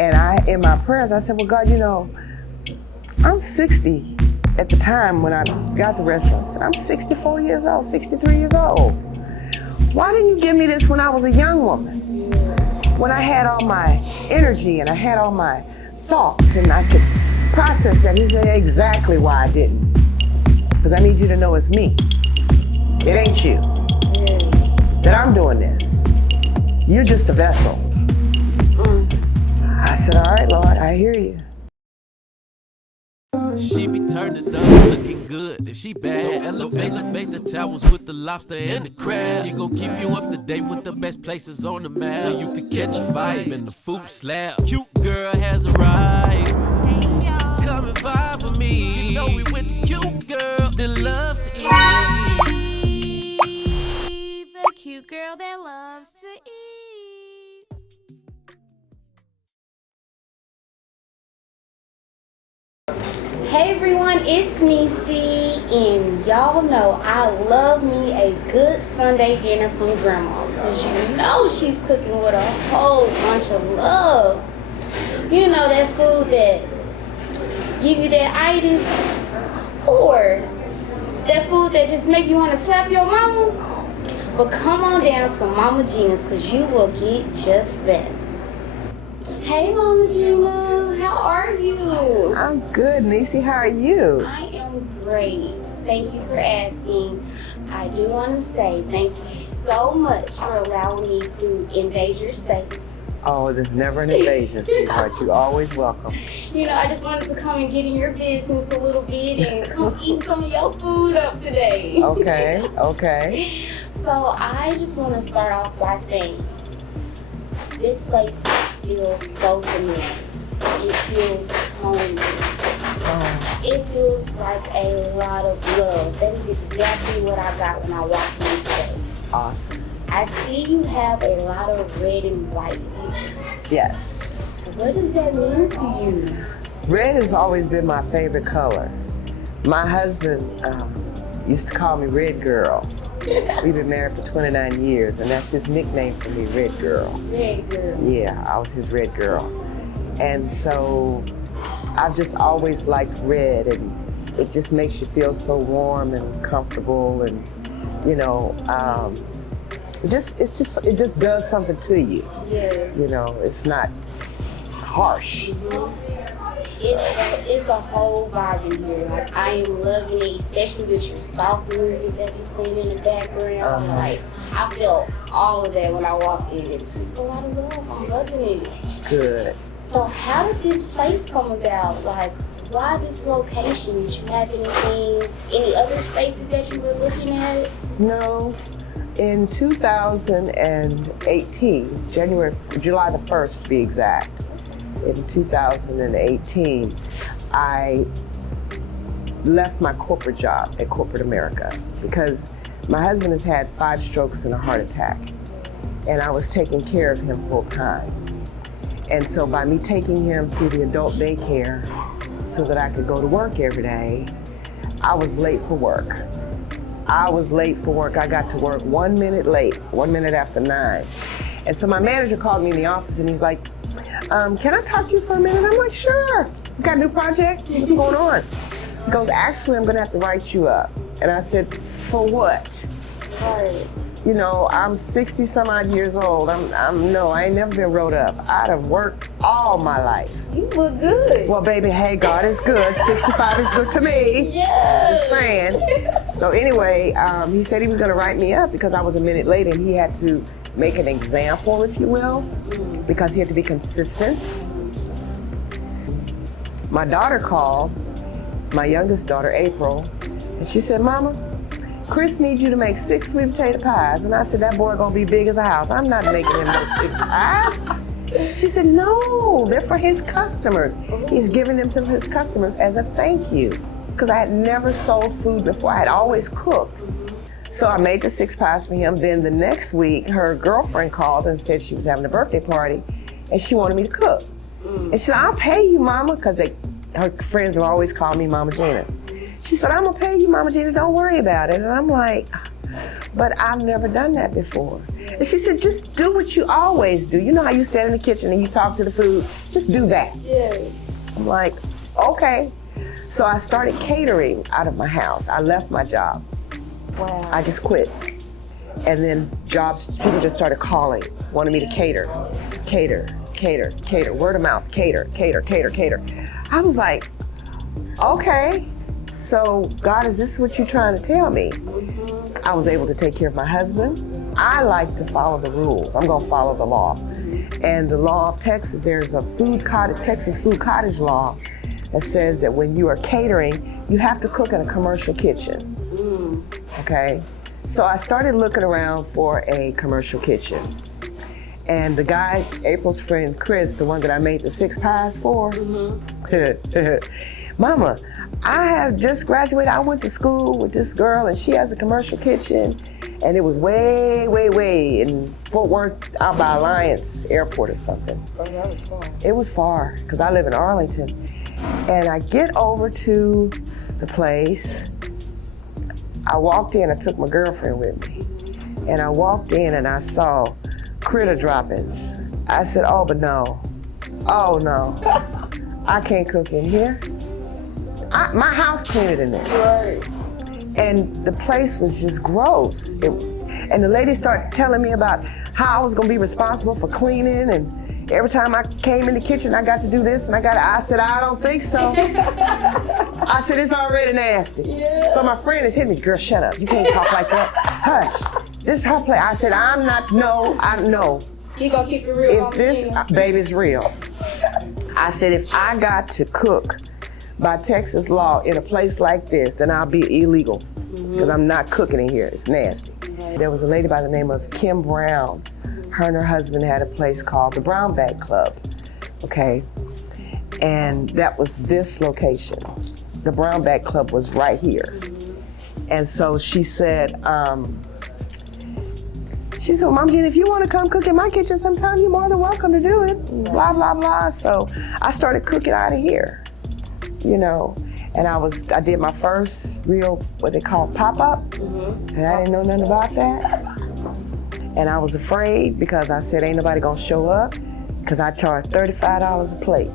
And in my prayers, I said, well, God, you know, I'm 60 at the time when I got the restaurant. I said, I'm 64 years old, 63 years old. Why didn't you give me this when I was a young woman? When I had all my energy and I had all my thoughts and I could process that. He said, exactly why I didn't. Because I need you to know it's me. It ain't you. That I'm doing this. You're just a vessel. I said, all right, Lord, I hear you. She be turning up, looking good, and she bad. So elevate the towers with the lobster and the crab. She gon' keep you up to date with the best places on the map, so you can catch a vibe and the food slap. Cute girl has arrived. Come and vibe with me. You know we with the cute girl that loves to eat. The cute girl that loves to eat. Hey everyone, it's me, C, and y'all know I love me a good Sunday dinner from Grandma, because you know she's cooking with a whole bunch of love. You know, that food that give you that itis, or that food that just make you want to slap your mama. But come on down to Mama Gina's, because you will get just that. Hey Mama Gina, how are you? I'm good, Niecy. How are you? I am great. Thank you for asking. I do want to say thank you so much for allowing me to invade your space. Oh, there's never an invasion, sweetheart. You're always welcome. You know, I just wanted to come and get in your business a little bit and come eat some of your food up today. Okay, okay. So I just want to start off by saying, this place feels so familiar. It feels homey. It feels like a lot of love. That is exactly what I got when I walked in today. Awesome. I see you have a lot of red and white here. Yes. What does that mean to you? Red has always been my favorite color. My husband used to call me Red Girl. We've been married for 29 years, and that's his nickname for me, Red Girl. Red Girl. Yeah, I was his Red Girl. And so I've just always liked red, and it just makes you feel so warm and comfortable, and you know, it just does something to you. Yes. You know, it's not harsh. It's a whole vibe in here. Like, I am loving it, especially with your soft music that you playing in the background. Like, I felt all of that when I walked in. It's just a lot of love. I'm loving it. Good. So how did this place come about? Like, why this location? Did you have any other spaces that you were looking at? No. In 2018, July the 1st to be exact, in 2018, I left my corporate job at corporate America because my husband has had 5 strokes and a heart attack, and I was taking care of him full time. And so by me taking him to the adult daycare so that I could go to work every day, I was late for work. I got to work 1 minute late, 1 minute after 9. And so my manager called me in the office and he's like, can I talk to you for a minute? I'm like, sure. You got a new project? What's going on? He goes, actually, I'm gonna have to write you up. And I said, for what? Right. You know, I'm 60 some odd years old. No, I ain't never been wrote up. I'd have worked all my life. You look good. Well, baby, hey, God is good. 65 is good to me. Yeah. Just saying. So anyway, he said he was gonna write me up because I was a minute late and he had to make an example, if you will, because he had to be consistent. My daughter called, my youngest daughter, April, and she said, Mama, Chris needs you to make 6 sweet potato pies. And I said, that boy gonna be big as a house. I'm not making him those 6 pies. She said, no, they're for his customers. He's giving them to his customers as a thank you. Because I had never sold food before, I had always cooked. So I made the 6 pies for him. Then the next week, her girlfriend called and said she was having a birthday party and she wanted me to cook. And she said, I'll pay you, Mama, because her friends have always called me Mama Gina. She said, I'm gonna pay you, Mama Gina, don't worry about it. And I'm like, but I've never done that before. And she said, just do what you always do. You know how you stand in the kitchen and you talk to the food? Just do that. Yes. I'm like, okay. So I started catering out of my house. I left my job. Wow. I just quit. And then people just started calling, wanted me to cater, word of mouth, cater. I was like, okay. So God, is this what you're trying to tell me? I was able to take care of my husband. I like to follow the rules. I'm gonna follow the law. And the law of Texas, there's a Texas food cottage law that says that when you are catering, you have to cook in a commercial kitchen. Okay? So I started looking around for a commercial kitchen. And the guy, April's friend Chris, the one that I made the 6 pies for, Mama, I have just graduated. I went to school with this girl and she has a commercial kitchen. And it was way in Fort Worth, out by Alliance Airport or something. Oh, that was far. It was far, because I live in Arlington. And I get over to the place. I walked in, I took my girlfriend with me. And I walked in and I saw critter droppings. I said, oh, but no. Oh, no. I can't cook in here. My house cleaner than this. Right. And the place was just gross. And the lady started telling me about how I was gonna be responsible for cleaning, and every time I came in the kitchen, I got to do this, and I said, I don't think so. I said, it's already nasty. Yeah. So my friend is hitting me, girl, shut up. You can't talk like that. Hush. This is her place. I said, I'm not, no, I know. You gonna keep it real? If this, baby's real. I said, if I got to cook by Texas law in a place like this, then I'll be illegal, because I'm not cooking in here. It's nasty. There was a lady by the name of Kim Brown. Her and her husband had a place called the Brown Bag Club, okay? And that was this location. The Brown Bag Club was right here. And so she said, well, Mama Jean, if you want to come cook in my kitchen sometime, you're more than welcome to do it, blah, blah, blah. So I started cooking out of here, you know. And I did my first real, what they call pop-up, and I didn't know nothing about that. And I was afraid because I said, ain't nobody gonna show up, because I charged $35 a plate.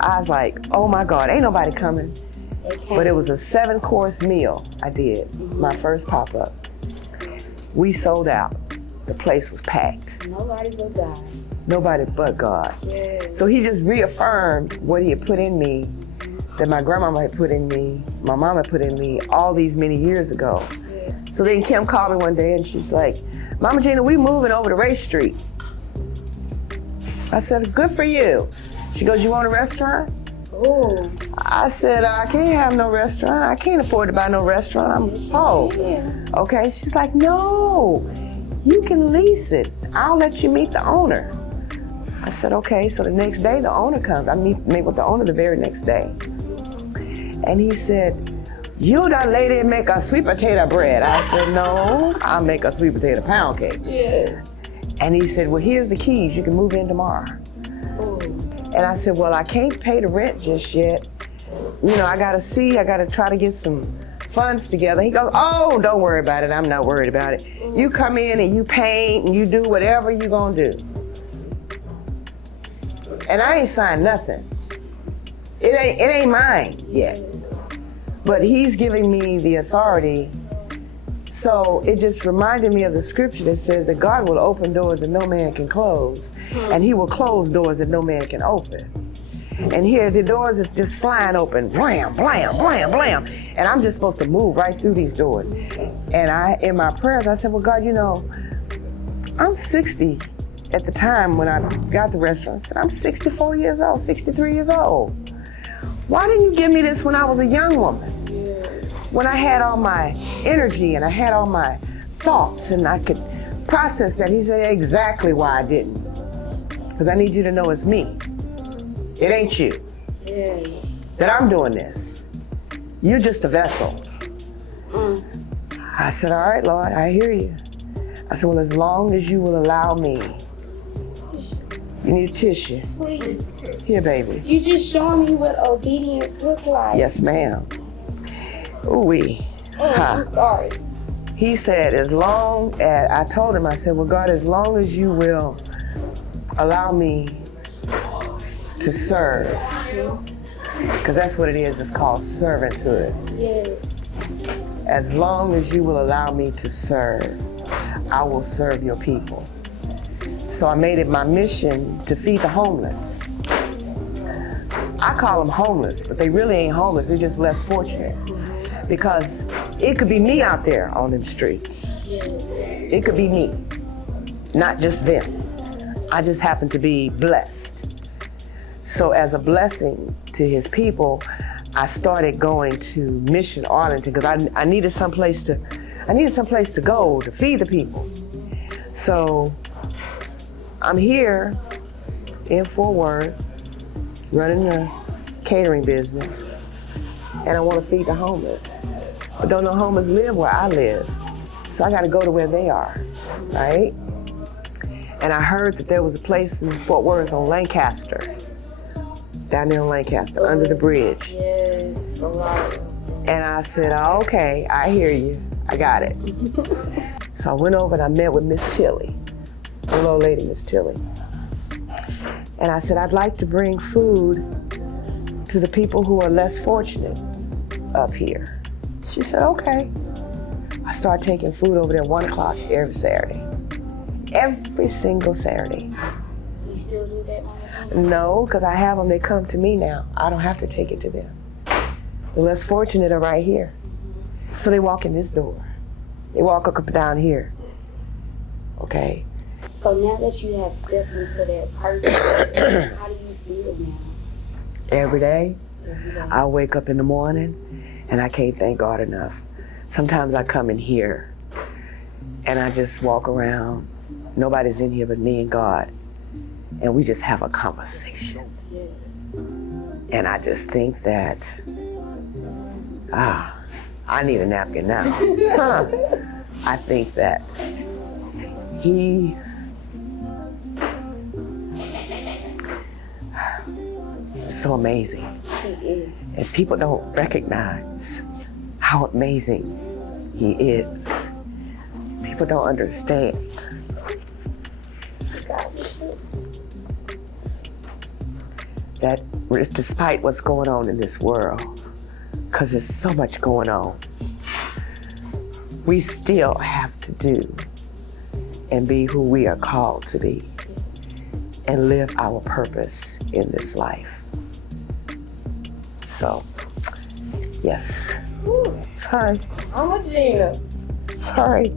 I was like, oh my God, ain't nobody coming. But it was a 7-course meal I did, my first pop-up. We sold out. The place was packed. Nobody but God. Nobody but God. Yes. So he just reaffirmed what he had put in me, that my grandmama had put in me, my mama put in me all these many years ago. Yeah. So then Kim called me one day and she's like, Mama Gina, we moving over to Race Street. I said, good for you. She goes, you want a restaurant? Ooh. I said, I can't have no restaurant. I can't afford to buy no restaurant. I'm poor. Yeah. Okay, she's like, no, you can lease it. I'll let you meet the owner. I said, okay, so the next day the owner comes. I meet with the owner the very next day. And he said, you the lady make a sweet potato bread. I said, no, I'll make a sweet potato pound cake. Yes. And he said, well, here's the keys. You can move in tomorrow. Ooh. And I said, well, I can't pay the rent just yet. You know, I gotta try to get some funds together. He goes, oh, don't worry about it. I'm not worried about it. You come in and you paint and you do whatever you gonna do. And I ain't signed nothing. It ain't mine yet. But he's giving me the authority. So it just reminded me of the scripture that says that God will open doors that no man can close, and he will close doors that no man can open. And here the doors are just flying open, blam, blam, blam, blam. And I'm just supposed to move right through these doors. And in my prayers, I said, well, God, you know, I'm 60 at the time when I got the restaurant. I said, I'm 64 years old, 63 years old. Why didn't you give me this when I was a young woman? When I had all my energy and I had all my thoughts and I could process that. He said, exactly why I didn't. Because I need you to know it's me. It ain't you. Yes. That I'm doing this. You're just a vessel. I said, all right, Lord, I hear you. I said, well, as long as you will allow me. You need a tissue. Please. Here, baby. You just showing me what obedience looks like. Yes, ma'am. Ooh-wee. I'm sorry. He said, as long as, I told him, I said, well, God, as long as you will allow me to serve, because that's what it is, it's called servanthood. Yes. As long as you will allow me to serve, I will serve your people. So I made it my mission to feed the homeless. I call them homeless, but they really ain't homeless, they're just less fortunate. Because it could be me out there on them streets. Yes. It could be me, not just them. I just happen to be blessed. So as a blessing to his people, I started going to Mission Arlington because I needed some place to go to feed the people. So I'm here in Fort Worth, running a catering business, and I want to feed the homeless. But don't know homeless live where I live. So I got to go to where they are, right? And I heard that there was a place in Fort Worth on Lancaster, down there on Lancaster, under the bridge. Yes, a lot. And I said, oh, okay, I hear you. I got it. So I went over and I met with Miss Tilly, the little old lady, Miss Tilly. And I said, I'd like to bring food to the people who are less fortunate up here. She said, okay. I started taking food over there at 1 o'clock every Saturday. Every single Saturday. You still do that, Mama? No, because I have them, they come to me now. I don't have to take it to them. The less fortunate are right here. So they walk in this door. They walk up down here, okay? So now that you have stepped into that purpose, how do you feel now? Every day, Every day. I wake up in the morning and I can't thank God enough. Sometimes I come in here and I just walk around. Nobody's in here but me and God. And we just have a conversation. Yes. And I just think that, I need a napkin now. I think that he is so amazing. He is. And people don't recognize how amazing he is. People don't understand. That despite what's going on in this world, because there's so much going on, we still have to do and be who we are called to be and live our purpose in this life. So, yes. Sorry. Mama Gina. Sorry.